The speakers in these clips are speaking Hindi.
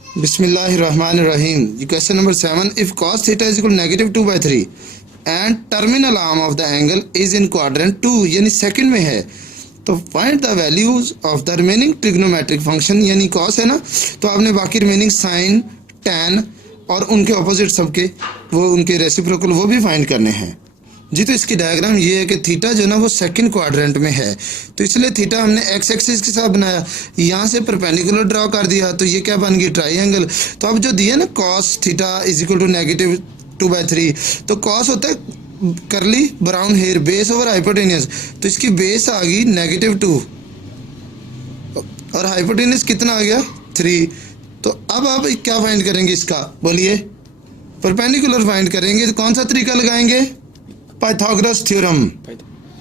बिस्मिल्लाहिर्रहमानिर्रहीम। Question number 7, if cos theta is equal -2/3 and terminal arm of the angle is in quadrant 2 यानी सेकंड में है, तो find the values of the remaining trigonometric function. यानी cos है ना, तो आपने बाकी रिमेनिंग साइन, tan और उनके ऑपोजिट सबके वो उनके रेसिप्रोकल वो भी फाइंड करने हैं जी। तो इसकी डायग्राम ये है कि थीटा जो ना वो सेकंड क्वाड्रेंट में है, तो इसलिए थीटा हमने एक्स एक्सिस के साथ बनाया, यहाँ से परपेंडिकुलर ड्रॉ कर दिया, तो ये क्या बन गई, ट्राइंगल। तो अब जो दिया ना cos theta is equal to -2/3, तो cos होता है curly brown hair base over hypotenuse, तो इसकी बेस आ गई -2 और हाइपोटेनियस कितना आ गया 3। तो अब आप क्या फाइंड करेंगे इसका, बोलिए। परपेंडिकुलर फाइंड करेंगे, तो कौन सा तरीका लगाएंगे, पाइथागोरस थ्योरम।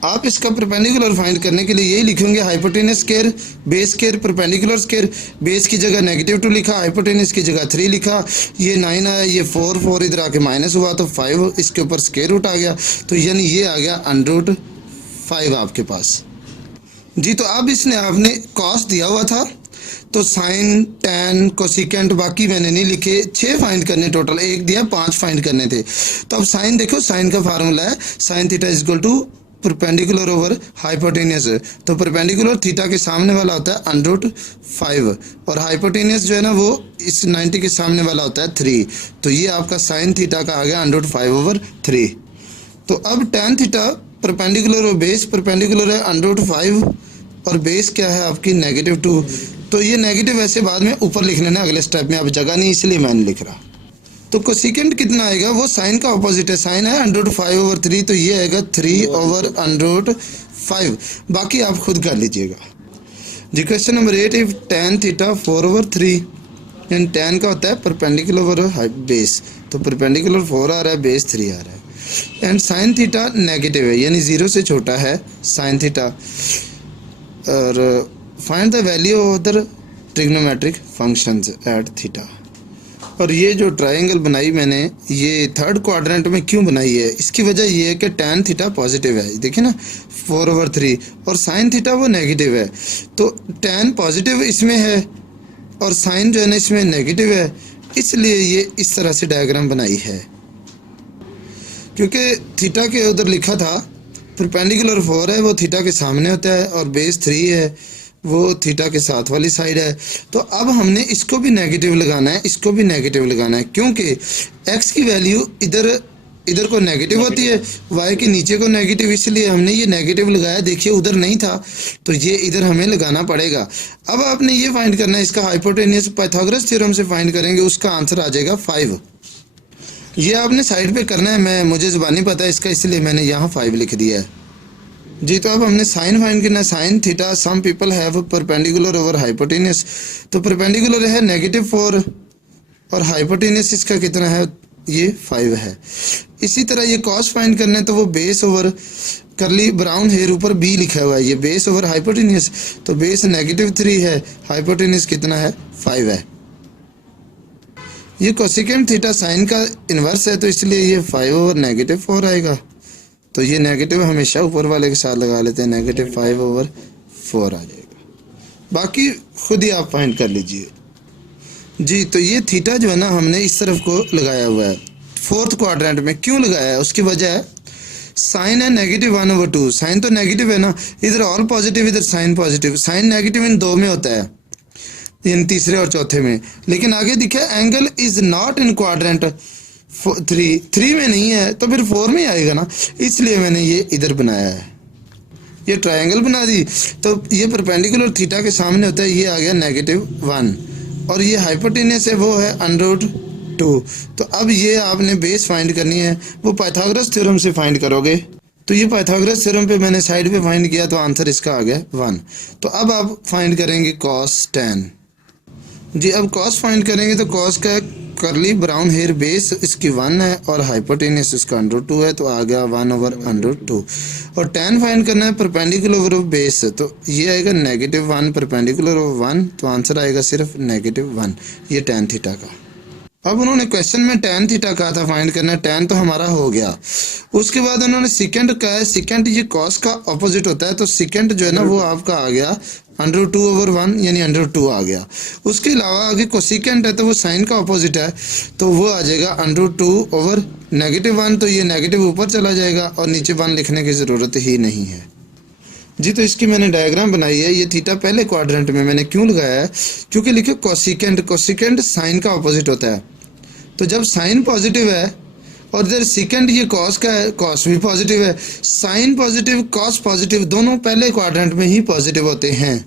आप इसका परपेंडिकुलर फाइंड करने के लिए यही लिखेंगे, hypotenuse square base square perpendicular square, base की जगह -2 लिखा, हाइपोटेनस की जगह 3 लिखा, ये 9 आया, ये 4 इधर आके माइनस हुआ तो 5 इसके ऊपर स्क्वायर रूट आ गया, तो यानी ये आ गया √5 आपके पास जी। तो अब इसने आपने कॉस दिया हुआ था, तो साइन, टैन, कोसिकेंट बाकी मैंने नहीं लिखे, 6 फाइंड करने टोटल, एक दिया 5 फाइंड करने थे। तो अब साइन देखो, साइन का फार्मूला है sine theta is equal to perpendicular over hypotenuse, तो परपेंडिकुलर थीटा के सामने वाला होता है √5 और हाइपोटेनियस जो है ना वो इस 90 के सामने वाला होता है 3, तो ये आपका साइन थीटा का आ गया √5/3। तो अब टैन थीटा परपेंडिकुलर और बेस परपेंडिकुलर है √5 और बेस क्या है आपकी -2, तो ये नेगेटिव ऐसे बाद में ऊपर लिख लेना अगले स्टेप में, अब जगह नहीं इसलिए मैंने लिख रहा। तो कोसिकेंट कितना आएगा, वो साइन का ऑपोजिट है, साइन है √5/3, तो ये आएगा 3/√5, बाकी आप खुद कर लीजिएगा जी। Question number 8, if tan theta 4/3 and tan का होता है परपेंडिकुलर ओवर बेस, तो परपेंडिकुलर 4 आ रहा है, बेस 3 आ रहा है, एंड साइन थीटा नेगेटिव है यानी 0 से छोटा है साइन थीटा, और find the value of the trigonometric functions at theta. और ये जो ट्रायंगल बनाई मैंने ये थर्ड क्वाड्रेंट में क्यों बनाई है, इसकी वजह ये है कि tan थीटा पॉजिटिव है, देखिए ना 4/3, और साइन थीटा वो नेगेटिव है, तो tan पॉजिटिव इसमें है और साइन जो है ना इसमें नेगेटिव है, इसलिए ये इस तरह से डायग्राम बनाई है। क्योंकि थीटा के उधर लिखा था परपेंडिकुलर 4 है, वो थीटा के सामने होता है, और बेस 3 है, वो थीटा के साथ वाली साइड है, तो अब हमने इसको भी नेगेटिव लगाना है, इसको भी नेगेटिव लगाना है, क्योंकि x की वैल्यू इधर को नेगेटिव होती है, y के नीचे को नेगेटिव, इसलिए हमने ये नेगेटिव लगाया। देखिए उधर नहीं था तो ये इधर हमें लगाना पड़ेगा। अब आपने ये फाइंड करना है, इसका हाइपोटेनियस पाइथागोरस थ्योरम से फाइंड करेंगे, उसका आंसर आ जाएगा 5। ये आपने साइड पे करना है, मुझे ज़बानी पता है इसका, इसलिए मैंने यहाँ 5 लिख दिया है जी। तो अब हमने साइन फाइंड करना है, sine theta some people have perpendicular over hypotenuse, तो परपेंडिकुलर है -4 और हाइपोटेनियस इसका कितना है, ये 5 है। इसी तरह ये कॉस फाइंड करना है, तो वो base over curly brown hair ऊपर b लिखा हुआ है, ये बेस ओवर हाइपोटेनियस, तो बेस -3 है, हाइपोटेनियस कितना है 5 है। ये कोसिकेंट थीटा साइन का इन्वर्स है, तो इसलिए ये 5/4 आएगा, तो ये नेगेटिव हमेशा ऊपर वाले के साथ लगा लेते हैं, -5/4 आ जाएगा, बाकी खुद ही आप फाइंड कर लीजिए जी। तो ये थीटा जो है ना हमने इस तरफ को लगाया हुआ है, फोर्थ क्वाड्रेंट में क्यों लगाया है, उसकी वजह है साइन है -1/2, साइन तो नेगेटिव है ना, इधर ऑल पॉजिटिव इधर साइन पॉजिटिव, साइन नेगेटिव इन 2 में होता है, इन तीसरे और चौथे में, लेकिन आगे दिखा angle is not in quadrant 3 में नहीं है, तो फिर 4 में आएगा ना, इसलिए मैंने ये इधर बनाया है, ये ट्रायंगल बना दी। तो ये परपेंडिकुलर थीटा के सामने होता है, ये आ गया -1, और ये हाइपोटेनियस है वो है √2। तो अब ये आपने बेस फाइंड करनी है, वो पाइथागोरस थ्योरम से फाइंड करोगे, तो ये पाइथागोरस थ्योरम पे मैंने साइड पे फाइंड किया, तो आंसर इसका आ गया 1। तो अब आप फाइंड करेंगे कॉस tan जी। अब कॉस फाइंड करेंगे, तो कॉस का करली ब्राउन हेयर बेस इसकी 1 है और हाइपोटेनियस इसका √2 है, तो आ गया 1/√2। और tan फाइंड करना है परपेंडिकुलर ओवर बेस, तो ये आएगा -1 परपेंडिकुलर ओवर 1, तो आंसर आएगा सिर्फ -1, ये tan थीटा का। अब उन्होंने क्वेश्चन में tan थीटा कहा था फाइंड करना है, tan तो हमारा हो गया, उसके बाद उन्होंने सिकेंट कहा है, सिकेंट ये कॉस का ऑपोजिट होता है, तो सिकेंट जो है ना वो आपका आ गया √2/1 यानी √2 आ गया। उसके अलावा आगे कोसिकेंट है तो वो साइन का ऑपोजिट है, तो वो आ जाएगा √2/-1, तो ये नेगेटिव ऊपर चला जाएगा और नीचे 1 लिखने की ज़रूरत ही नहीं है जी। तो इसकी मैंने डायग्राम बनाई है। ये थीटा पहले क्वाड्रेंट में मैंने क्यों लगाया है, क्योंकि लिखो कोसिकेंट, कोसिकेंट साइन का ऑपोजिट होता है। तो जब साइन पॉजिटिव है और इधर सेकेंड ये कॉस का है, कॉस भी पॉजिटिव है, साइन पॉजिटिव कॉस पॉजिटिव दोनों पहले क्वाड्रेंट में ही पॉजिटिव होते हैं।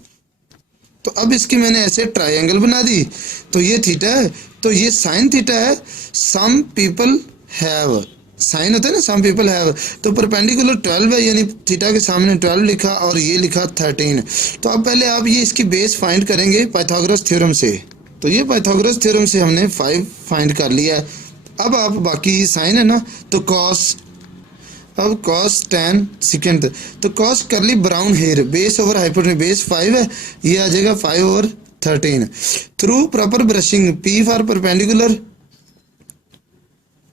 तो अब इसकी मैंने ऐसे ट्रायंगल बना दी, तो ये थीटा है, तो ये साइन थीटा है। सम पीपल हैव, साइन होता है ना, सम पीपल हैव, तो परपेंडिकुलर 12 है, यानी थीटा के सामने 12 लिखा और ये लिखा 13। तो अब पहले आप ये इसकी बेस फाइंड करेंगे पाइथागोरस थ्योरम से। तो ये पाइथागोरस थ्योरम से हमने 5 फाइंड कर लिया है। अब आप बाकी साइन है ना, तो कॉस, अब कॉस tan सेकेंड, तो cos curly brown hair, base over hypotenuse, base 5 है, ये आ जाएगा 5/13। Through proper brushing, P for perpendicular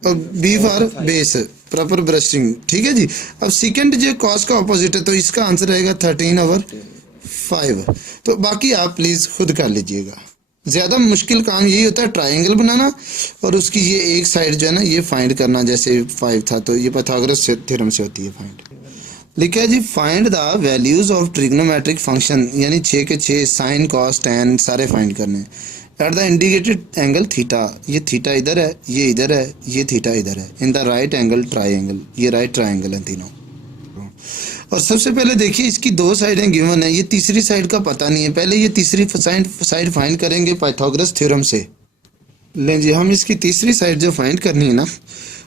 और B for base, proper brushing, ठीक है जी। अब सेकेंड जो कॉस का ऑपोजिट है, तो इसका आंसर रहेगा 13/5। तो बाकी आप प्लीज खुद कर लीजिएगा। ज़्यादा मुश्किल काम यही होता है ट्रायंगल बनाना और उसकी ये एक साइड जो है ना ये फाइंड करना, जैसे 5 था तो ये पाइथागोरस थ्योरम से होती है फाइंड। लिखा है जी, find the values of trigonometric function, यानी 6 के 6 साइन कॉस टैन सारे फाइंड करने at the indicated angle theta. ये थीटा इधर है, ये इधर है, ये थीटा इधर है, in the right angle triangle, ये राइट ट्राइंगल है तीनों। और सबसे पहले देखिए इसकी 2 साइडें गिवन है, ये तीसरी साइड का पता नहीं है, पहले ये तीसरी साइड फाइंड करेंगे पाइथागोरस थ्योरम से। लें जी, हम इसकी तीसरी साइड जो फाइंड करनी है ना,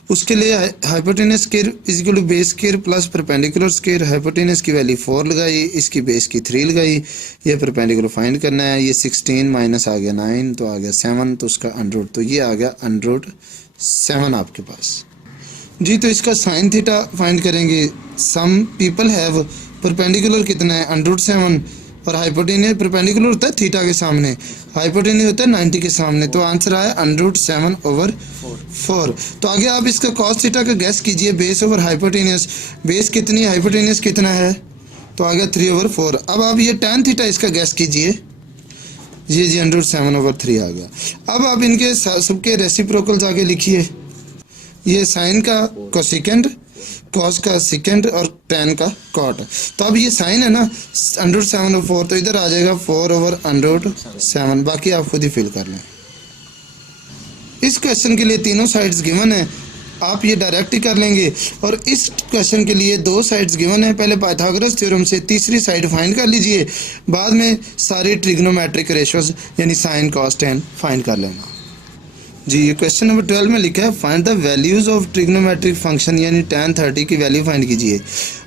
उसके लिए hypotenuse square is equal to base square plus perpendicular square. Hypotenuse की वैल्यू 4 लगाई, इसकी बेस की 3 लगाई, ये परपेंडिकुलर फाइंड करना है। ये 16 माइनस आ गया 9, तो आ गया 7, तो उसका अंडररूट, तो ये आ गया √7 आपके पास जी। तो इसका साइन थीटा फाइंड करेंगे। सम पीपल हैव, परपेंडिकुलर कितना है √7 और हाइपोटेन्यूज परपेंडिकुलर होता है थीटा के सामने, हाइपोटेन्यूज होता है 90 के सामने, तो आंसर आया √7/4। तो आगे आप इसका कॉस थीटा का गैस कीजिए, बेस ओवर हाइपोटेन्यूज, बेस कितनी है, हाइपोटेन्यूज कितना है, तो आ गया 3/4। अब आप ये tan थीटा इसका गैस कीजिए, ये जी √7/3 आ गया। अब आप इनके सबके रेसिप्रोकल्स आगे लिखिए, ये साइन का कोसिकेंड, कॉस का सेकेंड और tan का कॉट। तो अब ये साइन है ना √7/4, तो इधर आ जाएगा 4/√7। बाकी आप खुद ही फिल कर लें। इस क्वेश्चन के लिए तीनों साइड्स गिवन है, आप ये डायरेक्ट ही कर लेंगे। और इस क्वेश्चन के लिए 2 साइड्स गिवन है, पहले पाइथागोरस थ्योरम से तीसरी साइड फाइंड कर लीजिए, बाद में सारी ट्रिग्नोमेट्रिक रेशियोज यानी साइन कॉस tan फाइंड कर लेना जी। ये क्वेश्चन नंबर 12 में लिखा है find the values of trigonometric function, यानी tan 30 की वैल्यू फाइंड कीजिए।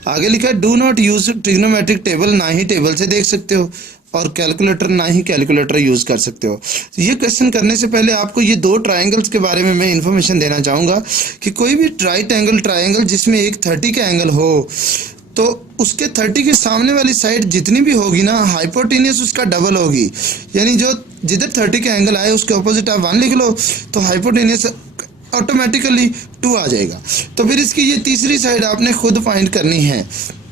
आगे लिखा है do not use trigonometric table, ना ही टेबल से देख सकते हो और कैलकुलेटर, ना ही कैलकुलेटर यूज कर सकते हो। तो ये क्वेश्चन करने से पहले आपको ये 2 ट्राइंगल्स के बारे में मैं इन्फॉर्मेशन देना चाहूँगा कि कोई भी राइट एंगल ट्राइंगल जिसमें एक 30 का एंगल हो, तो उसके 30 के सामने वाली साइड जितनी भी होगी ना, हाइपोटेन्यूज उसका डबल होगी, यानी जो जिधर 30 का एंगल आए उसके ऑपोजिट आप 1 लिख लो, तो हाइपोटेन्यूज ऑटोमेटिकली 2 आ जाएगा। तो फिर इसकी ये तीसरी साइड आपने खुद फाइंड करनी है,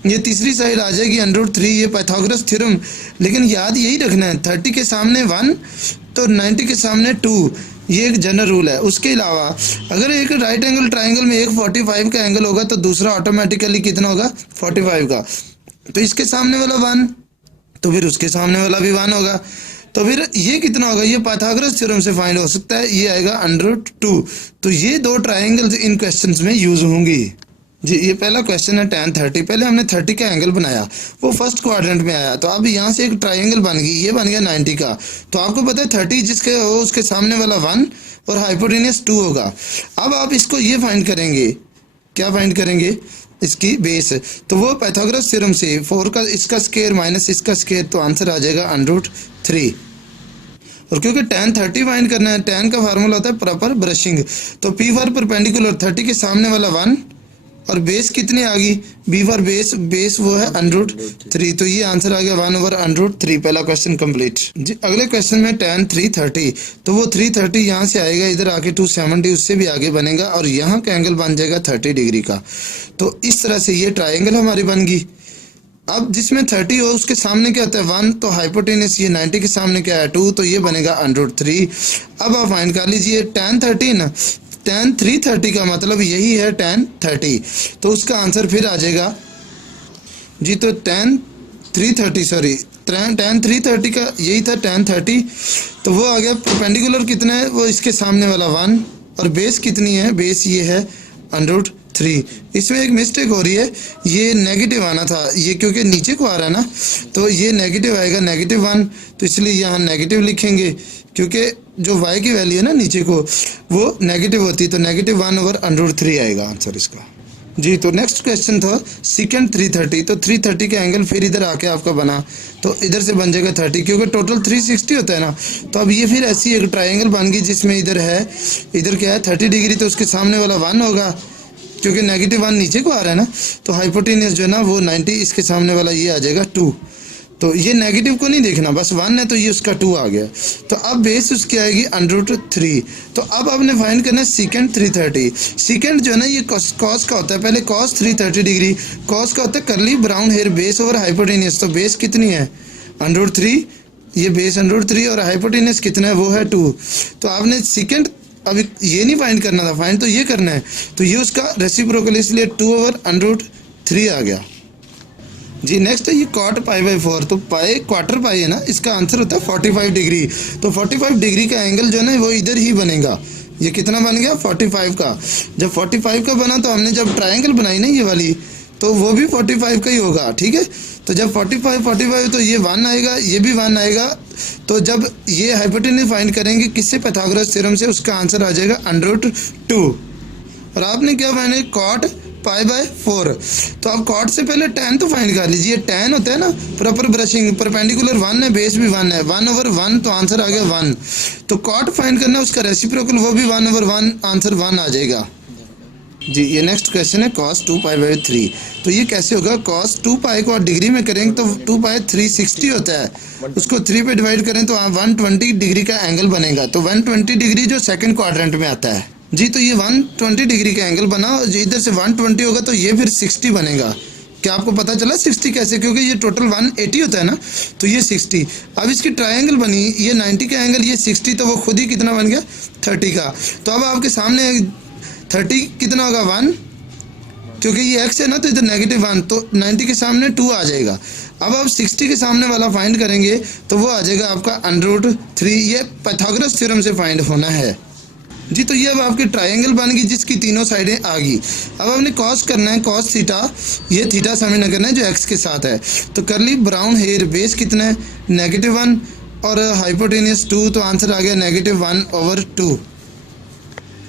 ये तीसरी साइड आ जाएगी √3, ये पाइथागोरस थ्योरम। लेकिन याद यही रखना है 30 के सामने 1 तो 90 के सामने 2, ये एक जनरल रूल है। उसके अलावा अगर एक राइट एंगल ट्राइंगल में एक 45 का एंगल होगा तो दूसरा ऑटोमेटिकली कितना होगा 45 का, तो इसके सामने वाला 1 तो फिर उसके सामने वाला भी 1 होगा, तो फिर ये कितना होगा, ये पाइथागोरस थ्योरम से फाइंड हो सकता है, ये आएगा √2। तो ये 2 ट्राइंगल्स इन क्वेश्चंस में यूज होंगी जी। ये पहला क्वेश्चन है tan 30, पहले हमने 30 का एंगल बनाया, वो फर्स्ट क्वाड्रेंट में आया, तो अब यहाँ से एक ट्राइंगल बन गई, ये बन गया 90 का। तो आपको पता है 30 जिसके हो उसके सामने वाला 1 और हाइपोटेन्यूज 2 होगा। अब आप इसको ये फाइंड करेंगे, क्या फाइंड करेंगे, इसकी बेस, तो वो पाइथागोरस थ्योरम से 4 का इसका स्क्वायर माइनस इसका स्क्वायर, तो आंसर आ जाएगा √3। और क्योंकि tan 30 फाइंड करना है, tan का फार्मूला होता है प्रॉपर ब्रशिंग, तो P फॉर परपेंडिकुलर 30 के सामने वाला 1 और बेस कितनी आ गई, B फॉर बेस वो है √3, तो ये आंसर आ गया 1/√3। पहला क्वेश्चन कंप्लीट जी। अगले क्वेश्चन में tan 330, तो वो 330 यहाँ से आएगा, इधर आके 270 उससे भी आगे बनेगा और यहाँ का एंगल बन जाएगा 30 डिग्री का। तो इस तरह से ये ट्राइंगल हमारी बन गई। अब जिसमें 30 हो उसके सामने क्या होता है 1, तो हाइपोटेनस ये 90 के सामने क्या है 2, तो ये बनेगा √3। अब आप फाइंड कर लीजिए tan 30 ना, tan 330 का मतलब यही है tan 30, तो उसका आंसर फिर आ जाएगा जी। तो tan 330 सॉरी tan 330 का यही था tan 30, तो वो आ गया। परपेंडिकुलर कितना है वो इसके सामने वाला 1, और बेस कितनी है, बेस ये है √3। इसमें एक मिस्टेक हो रही है, ये नेगेटिव आना था, ये क्योंकि नीचे को आ रहा है ना, तो ये नेगेटिव आएगा -1, तो इसलिए यहाँ नेगेटिव लिखेंगे, क्योंकि जो y की वैल्यू है ना नीचे को वो नेगेटिव होती है, तो -1/√3 आएगा आंसर इसका जी। तो नेक्स्ट क्वेश्चन था सेकंड 330, तो 330 का एंगल फिर इधर आके आपका बना, तो इधर से बन जाएगा 30, क्योंकि टोटल 360 होता है ना, तो अब ये फिर ऐसी एक ट्रायंगल बन गई जिसमें इधर है, इधर क्या है 30 डिग्री, तो उसके सामने वाला 1 होगा, क्योंकि -1 नीचे को आ रहा है ना, तो हाइपोटेनस जो है ना वो 90, इसके सामने वाला ये आ जाएगा 2, तो ये नेगेटिव को नहीं देखना, बस 1 है तो ये उसका 2 आ गया। तो अब बेस उसकी आएगी √3। तो अब आपने फाइंड करना है सेकंड 330। सेकंड जो है ना ये कॉस का होता है, पहले cos 330 डिग्री, कॉस का होता है curly brown hair base over hypotenuse, तो बेस कितनी है √3, ये बेस √3 और हाइपोटेनस कितना है वो है 2। तो आपने सेकंड अब ये नहीं फाइंड करना था, फाइंड तो ये करना है, तो ये उसका रेसिप्रोकल, इसलिए 2/√3 आ गया जी। नेक्स्ट है ये cot π/4, तो पाई क्वार्टर पाई है ना, इसका आंसर होता है 45 डिग्री। तो 45 डिग्री का एंगल जो है ना वो इधर ही बनेगा, ये कितना बन गया 45 का। जब 45 का बना तो हमने जब ट्रायंगल बनाई ना ये वाली, तो वो भी 45 का ही होगा, ठीक है। तो जब 45 तो ये 1 आएगा, ये भी 1 आएगा, तो जब ये हाइपोटेनस फाइंड करेंगे किससे, पाइथागोरस थ्योरम से, उसका आंसर आ जाएगा √2। और आपने क्या फाइंड है cot π/4, तो आप cot से पहले tan तो फाइंड कर लीजिए, tan होता है ना प्रॉपर ब्रशिंग, परपेंडिकुलर 1 है, बेस भी 1 है, 1/1, तो आंसर आ गया 1। तो cot फाइंड करना है, उसका रेसिप्रोकल वो भी 1/1, आंसर 1 आ जाएगा जी। ये नेक्स्ट क्वेश्चन है cos 2π/3, तो ये कैसे होगा, cos 2π को आप डिग्री में करेंगे तो 2π 360 होता है, उसको 3 पे डिवाइड करें तो 120 डिग्री का एंगल बनेगा, तो 120 डिग्री जो सेकंड क्वाड्रेंट में आता है जी। तो ये 120 डिग्री का एंगल बना, इधर से 120 होगा तो ये फिर 60 बनेगा। क्या आपको पता चला 60 कैसे, क्योंकि ये टोटल 180 होता है ना, तो ये 60। अब इसकी ट्रायंगल बनी, ये 90 का एंगल, ये 60, तो वो खुद ही कितना बन गया 30 का। तो अब आपके सामने 30 कितना होगा 1, क्योंकि ये x है ना, तो इधर -1, तो 90 के सामने 2 आ जाएगा। अब आप 60 के सामने वाला फाइंड करेंगे तो वो आ जाएगा आपका √3, ये पाइथागोरस थ्योरम से फाइंड होना है जी। तो ये अब आपकी ट्रायंगल बन गई जिसकी तीनों साइडें आ गई। अब आपने cos करना है, cos थीटा, ये थीटा सामने करना है जो x के साथ है, तो कर्ली ब्राउन हेयर बेस कितना है -1 और हाइपोटेनस 2, तो आंसर आ गया -1/2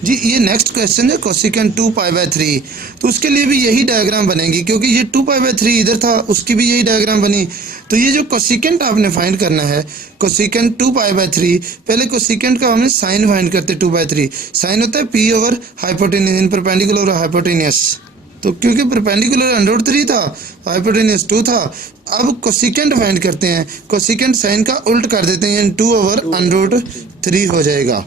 जी। ये नेक्स्ट क्वेश्चन है कोसेकेंट 2π/3, तो उसके लिए भी यही डायग्राम बनेगी, क्योंकि ये 2π/3 इधर था, उसकी भी यही डायग्राम बनी। तो ये जो कोसेकेंट आपने फाइंड करना है, कोसेकेंट 2π/3, पहले कोसेकेंट का हमने साइन फाइंड करते 2/3, साइन होता है p/, हाइपोटेनस इन परपेंडिकुलर हाइपोटेनस, तो क्योंकि परपेंडिकुलर √3 था, हाइपोटेनस 2 था। अब कोसेकेंट फाइंड करते हैं, कोसेकेंट साइन का उल्ट कर देते हैं, 2/√3 हो जाएगा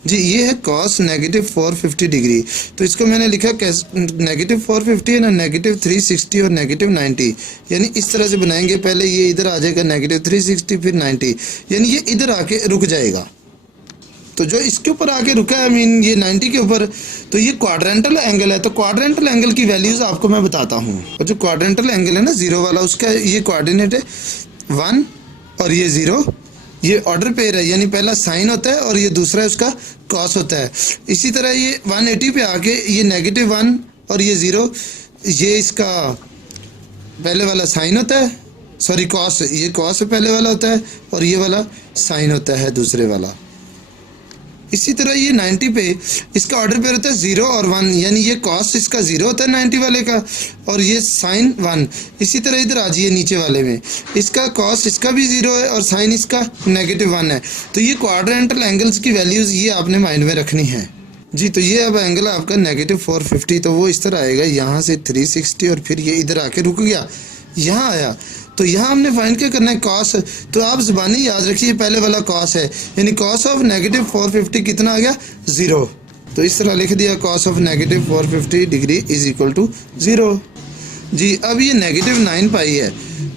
जी। ये है cos -450 डिग्री, तो इसको मैंने लिखा -450 है ना, -360 और -90, यानी इस तरह से बनाएंगे। पहले ये इधर आ जाएगा -360 फिर 90, यानी ये इधर आके रुक जाएगा। तो जो इसके ऊपर आके रुका है, मीन ये 90 के ऊपर, तो ये क्वाड्रेंटल एंगल है। तो क्वाड्रेंटल एंगल की वैल्यूज आपको मैं बताता हूँ। और जो क्वाड्रेंटल एंगल है ना 0 वाला, उसका ये कोऑर्डिनेट है 1 और ये 0, ये ऑर्डर पेयर है, यानी पहला साइन होता है और ये दूसरा उसका कॉस होता है। इसी तरह ये 180 पे आके ये -1 और ये 0, ये इसका पहले वाला साइन होता है, सॉरी कॉस, ये कॉस पहले वाला होता है और ये वाला साइन होता है दूसरे वाला। इसी तरह ये 90 पे इसका ऑर्डर पेयर होता है 0 और 1, यानी ये कॉस इसका 0 होता है 90 वाले का और ये साइन 1। इसी तरह इधर आ जाइए नीचे वाले में, इसका कॉस इसका भी 0 है और साइन इसका -1 है। तो ये क्वाड्रेंटल एंगल्स की वैल्यूज़ ये आपने माइंड में रखनी है जी। तो ये अब एंगल आपका -450, तो वो इस तरह आएगा, यहाँ से 360 और फिर ये इधर आके रुक गया, यहाँ आया। तो यहाँ हमने फाइंड क्या करना है कॉस, तो आप ज़बानी याद रखिए पहले वाला कॉस है, यानी कॉस ऑफ -450 कितना आ गया 0। तो इस तरह लिख दिया cos of -450 degree is equal to 0। जी अब ये नेगेटिव 9 पाई है,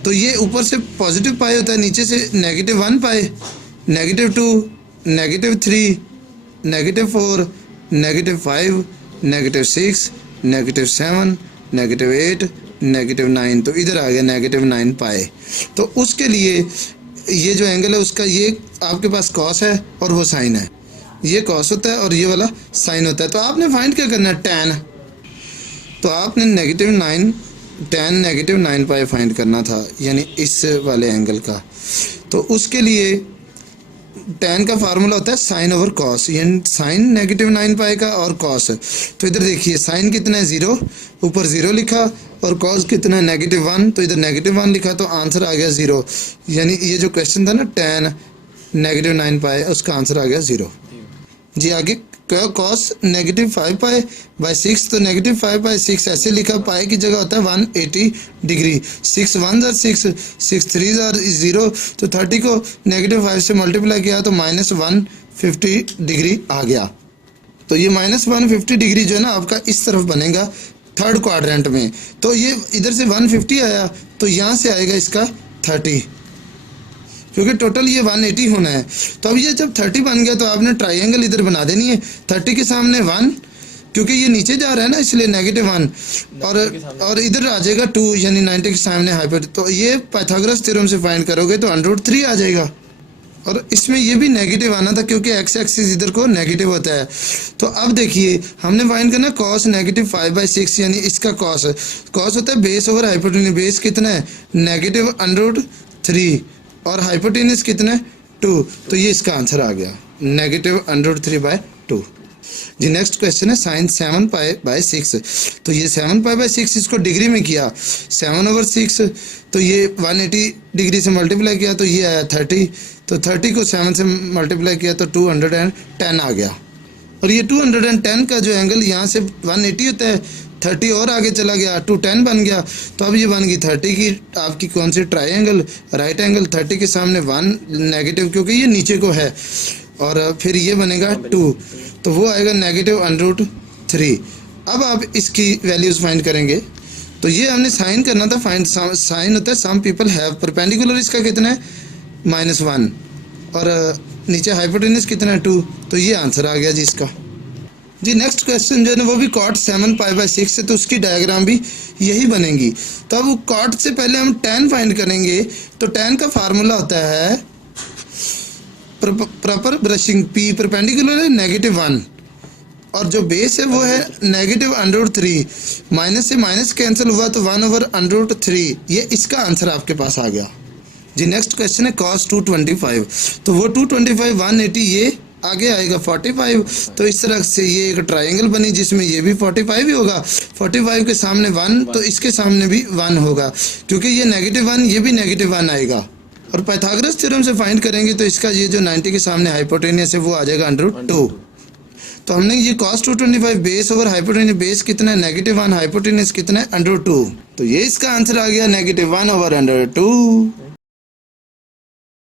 तो ये ऊपर से पॉजिटिव पाई होता है, नीचे से negative 1 pi, negative 2, negative 3, negative 4, negative 5, negative 6, negative 7, negative 8, negative 9, तो इधर आ गया नेगेटिव 9 पाए। तो उसके लिए ये जो एंगल है उसका ये आपके पास कॉस है और वो साइन है, ये कॉस होता है और ये वाला साइन होता है। तो आपने फाइंड क्या करना है, टैन। तो आपने नेगेटिव 9 टैन नेगेटिव 9 पाई फाइंड करना था, यानी इस वाले एंगल का। तो उसके लिए टैन का फार्मूला होता है साइन ओवर कॉस, यानी साइन नेगेटिव 9 पाई का और कॉस। तो इधर देखिए साइन कितना है 0, ऊपर 0 लिखा, और कॉस कितना है नेगेटिव 1, तो इधर नेगेटिव 1 लिखा, तो आंसर आ गया 0। यानी ये जो क्वेश्चन था ना टैन नेगेटिव 9 पाई, उसका आंसर आ गया 0। जी आगे कॉस नेगेटिव 5 पाई बाई 6, तो नेगेटिव 5 बाई 6 ऐसे लिखा, पाई की जगह होता है 180 डिग्री, 6 1 ज़ार 6, 6 3 ज़ार 0, तो 30 को नेगेटिव 5 से मल्टीप्लाई किया तो माइनस 150 डिग्री आ गया। तो ये माइनस 150 डिग्री जो है ना आपका इस तरफ बनेगा थर्ड क्वाड्रेंट में। तो ये इधर से 150 आया, तो यहाँ से आएगा इसका 30, क्योंकि टोटल ये 180 होना है। तो अब ये जब 30 बन गया तो आपने ट्राइंगल इधर बना देनी है, 30 के सामने 1, क्योंकि ये नीचे जा रहा है ना इसलिए नेगेटिव 1, और इधर आ जाएगा 2, यानी 90 के सामने हाइपर। तो ये पाइथागोरस थ्योरम से फाइंड करोगे तो √3 आ जाएगा। और इसमें ये भी नेगेटिव आना था क्योंकि एक्स एक्सिस इधर को नेगेटिव होता है। तो अब देखिए हमने फाइंड करना कॉस नेगेटिव 5 बाई 6, यानी इसका कॉस होता है बेस ओवर हाइपोटेन्यूज। बेस कितना है नेगेटिव √3 और हाइपोटेन्यूज कितना है 2, तो ये इसका आंसर आ गया नेगेटिव √3 बाई 2। जी नेक्स्ट क्वेश्चन है साइन 7 पाई बाई 6। तो ये 7 पाई बाई 6 इसको डिग्री में किया, 7/6, तो ये 180 डिग्री से मल्टीप्लाई किया तो ये आया 30, तो 30 को 7 से मल्टीप्लाई किया तो 210 आ गया। और ये 210 का जो एंगल यहाँ से 180 होता है, 30 और आगे चला गया 210 बन गया। तो अब ये बन गई 30 की आपकी कौन सी ट्राइंगल, राइट एंगल। 30 के सामने 1 नेगेटिव क्योंकि ये नीचे को है, और फिर ये बनेगा 2, तो वो आएगा नेगेटिव √3। अब आप इसकी वैल्यूज़ फाइंड करेंगे। तो ये हमने साइन करना था, फाइंड साइन होता है सम पीपल हैव, परपेंडिकुलर इसका कितना है -1, और नीचे हाइपोटेन्यूज कितना है 2, तो ये आंसर आ गया जी इसका। जी नेक्स्ट क्वेश्चन जो है ना वो भी कॉट 7 पाई बाई 6 है, तो उसकी डायग्राम भी यही बनेगी। तो अब कॉट से पहले हम टैन फाइंड करेंगे। तो टैन का फार्मूला होता है प्रॉपर ब्रशिंग, P परपेंडिकुलर है -1, और जो बेस है वो है नेगेटिव √3, माइनस से माइनस कैंसिल हुआ तो 1/√3, ये इसका आंसर आपके पास आ गया। जी नेक्स्ट क्वेश्चन है cos 225। तो वो 225 180 ये आगे आएगा 45। तो इस तरह से ये एक ट्रायंगल बनी जिसमें ये भी 45 ही होगा, 45 के सामने 1, तो इसके सामने भी 1 होगा, क्योंकि ये -1 ये भी -1 आएगा। और पाइथागोरस थ्योरम से फाइंड करेंगे तो इसका ये जो 90 के सामने हाइपोटेन्यूज है वो आ जाएगा √2। तो हमने ये cos 225 base over hypotenuse, base कितना है -1, हाइपोटेन्यूज कितना है √2, तो ये इसका आंसर आ गया -1/√2।